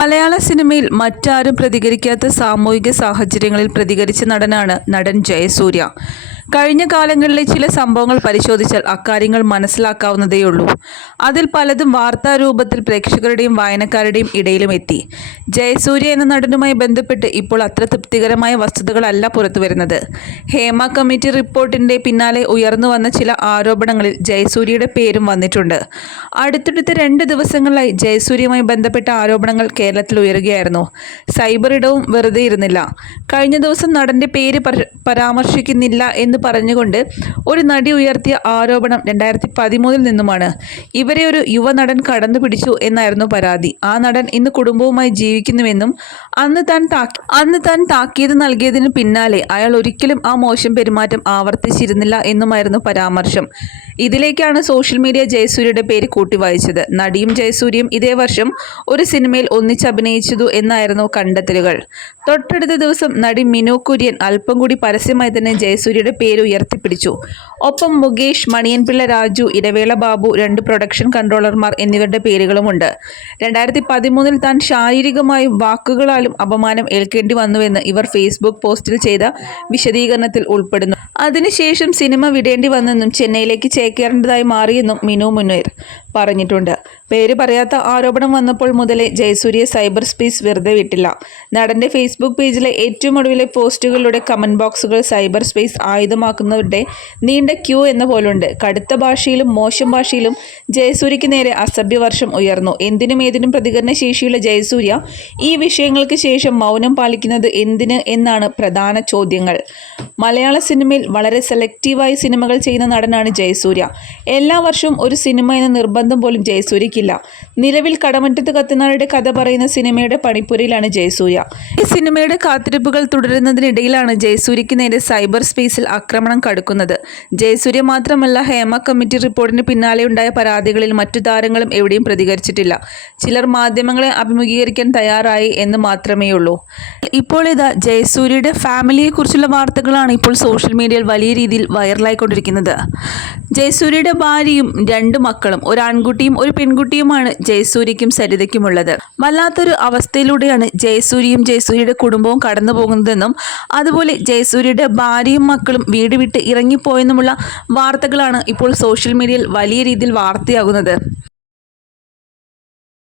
മലയാള സിനിമയിൽ മറ്റാരും പ്രതികരിക്കാത്ത സാമൂഹിക സാഹചര്യങ്ങളിൽ പ്രതികരിച്ച നടനാണ് നടൻ ജയസൂര്യ. കഴിഞ്ഞ കാലങ്ങളിലെ ചില സംഭവങ്ങൾ പരിശോധിച്ചാൽ അക്കാര്യങ്ങൾ മനസ്സിലാക്കാവുന്നതേയുള്ളൂ. അതിൽ പലതും വാർത്താരൂപത്തിൽ പ്രേക്ഷകരുടെയും വായനക്കാരുടെയും ഇടയിലും എത്തി. ജയസൂര്യ എന്ന നടനുമായി ബന്ധപ്പെട്ട് ഇപ്പോൾ അത്ര തൃപ്തികരമായ വസ്തുതകളല്ല പുറത്തുവരുന്നത്. ഹേമ കമ്മിറ്റി റിപ്പോർട്ടിന്റെ പിന്നാലെ ഉയർന്നു വന്ന ചില ആരോപണങ്ങളിൽ ജയസൂര്യയുടെ പേരും വന്നിട്ടുണ്ട്. അടുത്തടുത്ത രണ്ട് ദിവസങ്ങളിലായി ജയസൂര്യയുമായി ബന്ധപ്പെട്ട ആരോപണങ്ങൾ കേരളത്തിൽ ഉയരുകയായിരുന്നു. സൈബർ ഇടവും വെറുതെ ഇരുന്നില്ല. കഴിഞ്ഞ ദിവസം നടന്റെ പേര് പരാമർശിക്കുന്നില്ല എന്ന് പറഞ്ഞുകൊണ്ട് ഒരു നടി ഉയർത്തിയ ആരോപണം രണ്ടായിരത്തി പതിമൂന്നിൽ നിന്നുമാണ്. ഇവരെ ഒരു യുവനടൻ കടന്നു പിടിച്ചു എന്നായിരുന്നു പരാതി. ആ നടൻ ഇന്ന് കുടുംബവുമായി ജീവിക്കുന്നുവെന്നും അന്ന് താൻ അന്ന് താൻ താക്കീത് നൽകിയതിന് പിന്നാലെ അയാൾ ഒരിക്കലും ആ മോശം പെരുമാറ്റം ആവർത്തിച്ചിരുന്നില്ല എന്നുമായിരുന്നു പരാമർശം. ഇതിലേക്കാണ് സോഷ്യൽ മീഡിയ ജയസൂര്യയുടെ പേര് കൂട്ടി വായിച്ചത് നടിയും ജയസൂര്യയും ഇതേ വർഷം ഒരു സിനിമയിൽ ഒന്നിച്ച് അഭിനയിച്ചതു എന്നായിരുന്നു കണ്ടെത്തലുകൾ. തൊട്ടടുത്ത ദിവസം നടി മിനു കുര്യൻ അല്പം കൂടി പരസ്യമായി തന്നെ ജയസൂര്യയുടെ പേര് ഉയർത്തിപ്പിടിച്ചു. ഒപ്പം മുകേഷ് മണിയൻപിള്ള രാജു ഇടവേള ബാബു രണ്ട് പ്രൊഡക്ഷൻ കൺട്രോളർമാർ എന്നിവരുടെ പേരുകളുമുണ്ട്. രണ്ടായിരത്തി പതിമൂന്നിൽ താൻ ശാരീരികമായും വാക്കുകളാലും അപമാനം ഏൽക്കേണ്ടി വന്നുവെന്ന് ഇവർ ഫേസ്ബുക്ക് പോസ്റ്റിൽ ചെയ്ത വിശദീകരണത്തിൽ ഉൾപ്പെടുന്നു. അതിനുശേഷം സിനിമ വിടേണ്ടി വന്നെന്നും ചെന്നൈയിലേക്ക് ചേക്കേറേണ്ടതായി മാറിയെന്നും മിനു മുനീർ പറഞ്ഞിട്ടുണ്ട്. പേര് പറയാത്ത ആരോപണം വന്നപ്പോൾ മുതലേ ജയസൂര്യ സൈബർ സ്പേസ് വെറുതെ വിട്ടില്ല. നടന്റെ ഫേസ്ബുക്ക് പേജിലെ ഏറ്റവും ഒടുവിലെ പോസ്റ്റുകളുടെ കമന്റ് ബോക്സുകൾ സൈബർ സ്പേസ് ആയുധമാക്കുന്നവരുടെ നീണ്ട ക്യൂ എന്ന പോലുണ്ട്. കടുത്ത ഭാഷയിലും മോശം ഭാഷയിലും ജയസൂര്യയ്ക്ക് നേരെ അസഭ്യവർഷം ഉയർന്നു. എന്തിനും ഏതിനും പ്രതികരണ ശേഷിയുള്ള ജയസൂര്യ ഈ വിഷയങ്ങൾക്ക് ശേഷം മൗനം പാലിക്കുന്നത് എന്തിന് എന്നാണ് പ്രധാന ചോദ്യങ്ങൾ. മലയാള സിനിമയിൽ വളരെ സെലക്റ്റീവായി സിനിമകൾ ചെയ്യുന്ന നടനാണ് ജയസൂര്യ. എല്ലാ വർഷവും ഒരു സിനിമ എന്ന നിർബന്ധം പോലും ജയസൂര്യക്കില്ല നിലവിൽ കടമറ്റത്ത് കത്തിനാളുടെ കഥ പറയുന്ന സിനിമയുടെ പണിപ്പുരയിലാണ് ജയസൂര്യ. ഈ സിനിമയുടെ കാത്തിരിപ്പുകൾ തുടരുന്നതിനിടയിലാണ് ജയസൂര്യയ്ക്ക് നേരെ സൈബർ സ്പേസിൽ ആക്രമണം കടുക്കുന്നത്. ജയസൂര്യ മാത്രമല്ല ഹേമ കമ്മിറ്റി റിപ്പോർട്ടിന് പിന്നാലെ ഉണ്ടായ പരാതികളിൽ മറ്റു താരങ്ങളും എവിടെയും പ്രതികരിച്ചിട്ടില്ല. ചിലർ മാധ്യമങ്ങളെ അഭിമുഖീകരിക്കാൻ തയ്യാറായി എന്ന് മാത്രമേയുള്ളൂ. ഇപ്പോൾ ഇതാ ജയസൂര്യയുടെ ഫാമിലിയെക്കുറിച്ചുള്ള വാർത്തകളാണ് ഇപ്പോൾ സോഷ്യൽ മീഡിയയിൽ വലിയ രീതിയിൽ വൈറലായിക്കൊണ്ടിരിക്കുന്നത്. ജയസൂര്യയുടെ ഭാര്യയും രണ്ട് മക്കളും ഒരു ആൺകുട്ടിയും ഒരു പെൺകുട്ടിയുമാണ് സരിതയ്ക്കും ഉള്ളത്. വല്ലാത്തൊരു അവസ്ഥയിലൂടെയാണ് ജയസൂര്യയും ജയസൂര്യയുടെ കുടുംബവും കടന്നു പോകുന്നതെന്നും അതുപോലെ ജയസൂര്യയുടെ ഭാര്യയും മക്കളും വീട് വിട്ട് ഇറങ്ങിപ്പോയെന്നുമുള്ള വാർത്തകളാണ് ഇപ്പോൾ സോഷ്യൽ മീഡിയയിൽ വലിയ രീതിയിൽ വാർത്തയാകുന്നത്